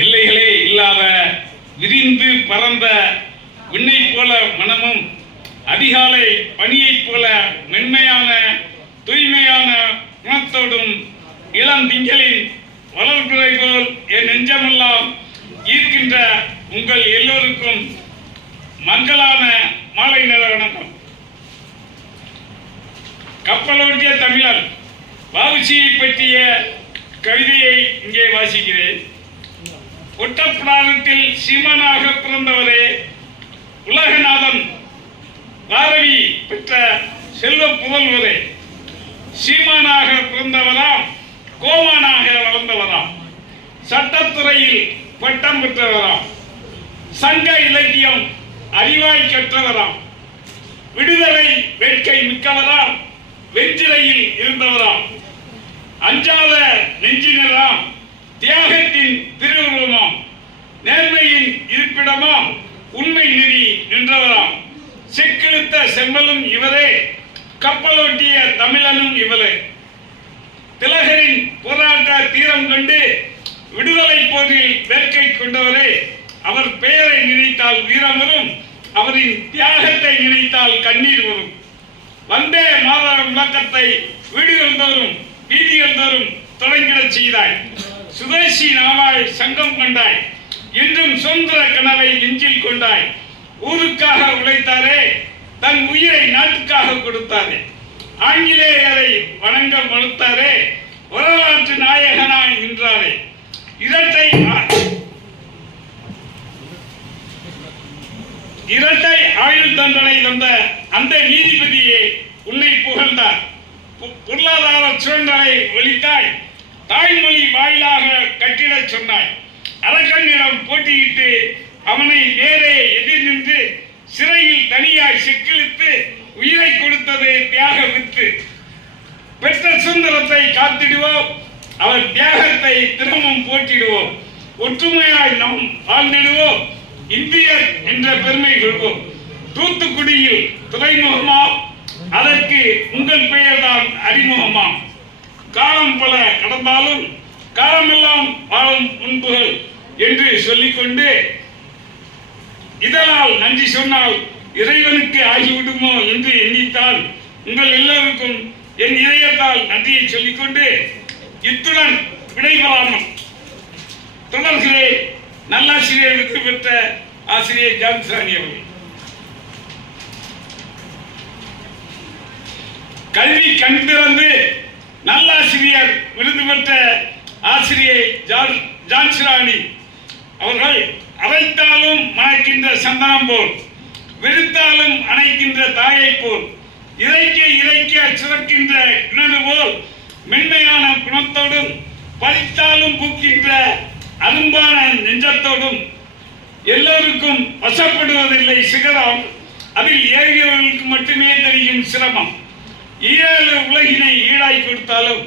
எல்லைகளே இல்லாத விரிந்து பறந்த விண்ணை போல மனமும் அதிகாலை பனியைப் போல மென்மையான தூய்மையான குணத்தோடும் இளம் திங்களின் வளர்பிறை போல் என் நெஞ்சமெல்லாம் ஈர்க்கின்ற உங்கள் எல்லோருக்கும் மங்களான மாலை நேர வணக்கம். கப்பலோட்டிய தமிழர் வ.உ.சியை பற்றிய கவிதையை இங்கே வாசிக்கிறேன். ஒட்டப்பிடாரத்தில் சீமானாக பிறந்தவரே, உலகநாதன் பாரதி பெற்ற செல்வ புதல்வரே, சீமானாக பிறந்தவராம், கோமானாக வளர்ந்தவராம், சட்டத்துறையில் பட்டம் பெற்றவராம், சங்க இலக்கியம் அறிவாய் கற்றவராம், விடுதலை வேட்கை மிக்கவராம், வெஞ்சிலையில் இருந்தவராம், அஞ்சாத நெஞ்சினராம், தியாகத்தின் திருவுருவமாம், நேர்மையின் இருப்பிடமாம், உண்மை நெறி நின்றவராம், செக்கெழுத்த செம்மலும் இவரே, கப்பலோட்டிய தமிழனும் இவரே. திலகரின் போராட்ட தீரம் கண்டு விடுதலை போரில் வேட்கை கொண்டவரே, அவர் பெயரை நினைத்தால் வீரம் வரும், அவரின் தியாகத்தை நினைத்தால் கண்ணீர் வரும். வந்தே மாதரம் முழக்கத்தை வீடுகள் தோறும் வீதிகள் தோறும் தொடங்கிடச் செய்தாய். சுதேசி நாவாய் சங்கம் கண்டாய், என்றும் சுதந்திர கனவை நெஞ்சில் கொண்டாய். ஊருக்காக உழைத்தாரே, தன் உயிரை நாட்டுக்காக கொடுத்தாரே, ஆங்கிலேயரை வணங்க மறுத்தாரே, வரலாற்று நாயகனாய் நின்றாரே. இரட்டை ஆயுள் தண்டனை தந்த அந்த நீதிபதியே உன்னை புகழ்ந்தார். பொருளாதார சுரண்டலை ஒழித்தாய், தாய்மொழி வாயிலாக கட்டிடச் சொன்னாய். அரக்கனிடம் போட்டியிட்டு அவனை நேரே எதிர் நின்று சிறையில் தனியாய் சிக்கிழித்து உயிரை கொடுத்தது தியாக வித்து. பெற்ற சுதந்திரத்தை காத்திடுவோம், அவர் தியாகத்தை திரும்பவும் போட்டிடுவோம். ஒற்றுமையாய் நாம் வாழ்ந்திடுவோம், இந்தியர் என்ற பெருமை கொள்வோம். தூத்துக்குடியில் துறைமுகமா, அதற்கு உங்கள் பெயர்தான் அறிமுகமா. காலம் பல கடந்தாலும் காலமெல்லாம் வாழும் முன்புகள் என்று சொல்லிக்கொண்டு, இதனால் நன்றி சொன்னால் இறைவனுக்கு ஆகிவிடுமோ என்று எண்ணித்தால் உங்கள் எல்லோருக்கும் என் இதயத்தால் நன்றியை சொல்லிக்கொண்டு இத்துடன் விடைபெறாமல் தொடர்கிறேன். நல்லாசிரியர் விருது பெற்ற ஆசிரியர் ஜான்சிராணி அவர்கள். கல்வி கண் திறந்து நல்லாசிரியர் விருது பெற்ற ஆசிரியர் ஜான்சிராணி அவர்கள் அரைத்தாலும் மணக்கின்ற சந்தனம் போல், வெறுத்தாலும் அணைக்கின்ற தாயை போல், இறைக்க சுரக்கின்ற கிணறு போல் மென்மையான குணத்தோடும் பறித்தாலும் பூக்கின்ற அரும்பான நெஞ்சத்தோடும் எல்லோருக்கும் வசப்படுவதில்லை சிகரம், அதில் ஏறியவர்களுக்கு மட்டுமே தெரியும் சிரமம். 7 உலகினை ஈடாய் கொடுத்தாலும்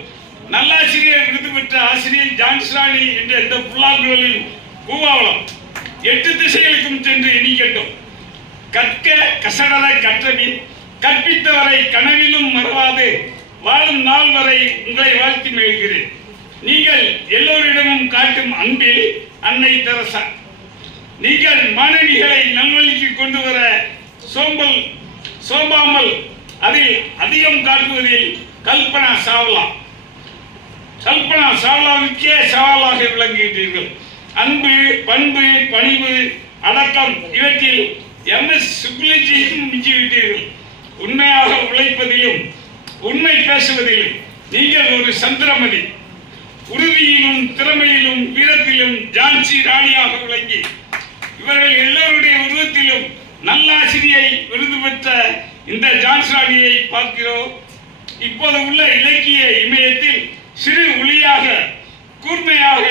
நல்லாசிரியர் விருது பெற்ற ஆசிரியர் ஜான்சிராணி என்ற இந்த புல்லாங்குழலின் பூவாவளம் 8 திசைகளுக்கும் சென்று எண்ணிக்கட்டும். கற்க கசடர கற்றபின் கற்பித்தவரை கனவிலும் மறவாது வாழும் நாள் வரை உங்களை வாழ்த்தி மகிழ்கிறேன். நீங்கள் எல்லோரிடமும் காட்டும் அன்பில் அன்னை தெரசா. நீங்கள் மாணவிகளை நல்வழிக்கு கொண்டு வர சோம்பாமல் அதில் அதிகம் காட்டுவதில் கல்பனா சாவ்லாவுக்கே சவாலாக விளங்குகின்றீர்கள். அன்பு, பண்பு, பணிவு, அடக்கம் இவற்றில் எம்எஸ் சுப்புலட்சியும் மிஞ்சிவிட்டீர்கள். உண்மையாக உழைப்பதிலும் உண்மை பேசுவதிலும் நீங்கள் ஒரு சந்திரமதி. உறுதியிலும் திறமையிலும் வீரத்திலும் ஜான்சி ராணியாக விளங்கி இவர்கள் எல்லோருடைய உருவத்திலும் நல்லாசிரியை விருது பெற்ற இந்த ஜான்சிராணியை பார்க்கிறோம். இப்போது உள்ள இலக்கிய இமயத்தில் சிறு ஒளியாக, கூர்மையாக,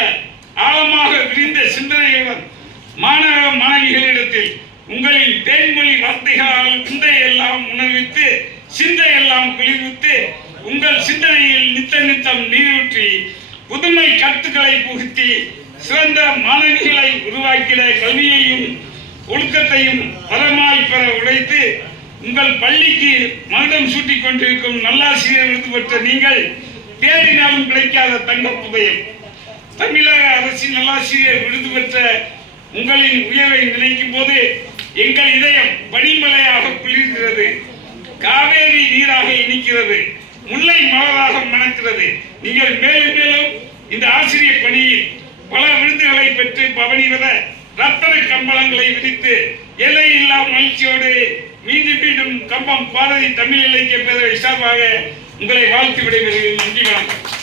ஆழமாக விரிந்த சிந்தனையுடன் மாணவ மாணவிகளிடத்தில் உங்களின் தேன்மொழி வார்த்தைகளால் சிந்தையெல்லாம் உணர்வித்து, சிந்தையெல்லாம் குளிர்வித்து, உங்கள் சிந்தனையில் நித்தம் நீரூற்றி புதுமை கருத்துக்களை புகுத்தி சிறந்த மாணவிகளை உருவாக்கிட கல்வியையும் ஒழுக்கத்தையும் பரமாய் பெற உழைத்து உங்கள் பள்ளிக்கு மகுடம் சூட்டிக் கொண்டிருக்கும் நல்லாசிரியர் விருது பெற்ற நீங்கள் தேடினாலும் கிடைக்காத தங்க புதையல். தமிழக அரசின் நல்லாசிரியர் விருது பெற்ற உங்களின் உயர்வை நினைக்கும் போது எங்கள் இதயம் பனிமலையாக குளிர்கிறது, காவேரி நீராக இனிக்கிறது, முல்லை மலராக மணக்கிறது. நீங்கள் மேலும் மேலும் இந்த ஆசிரியர் பணியில் பல விருதுகளை பெற்று பவனி வர ரத்தன கம்பளங்களை விதித்து எல்லையில்லா மகிழ்ச்சியோடு மீண்டும் மீண்டும் கம்பம் பாரதி தமிழ் இலக்கிய பேரவை சார்பாக உங்களை வாழ்த்து விடைபெறுகிறேன். நன்றி, வணக்கம்.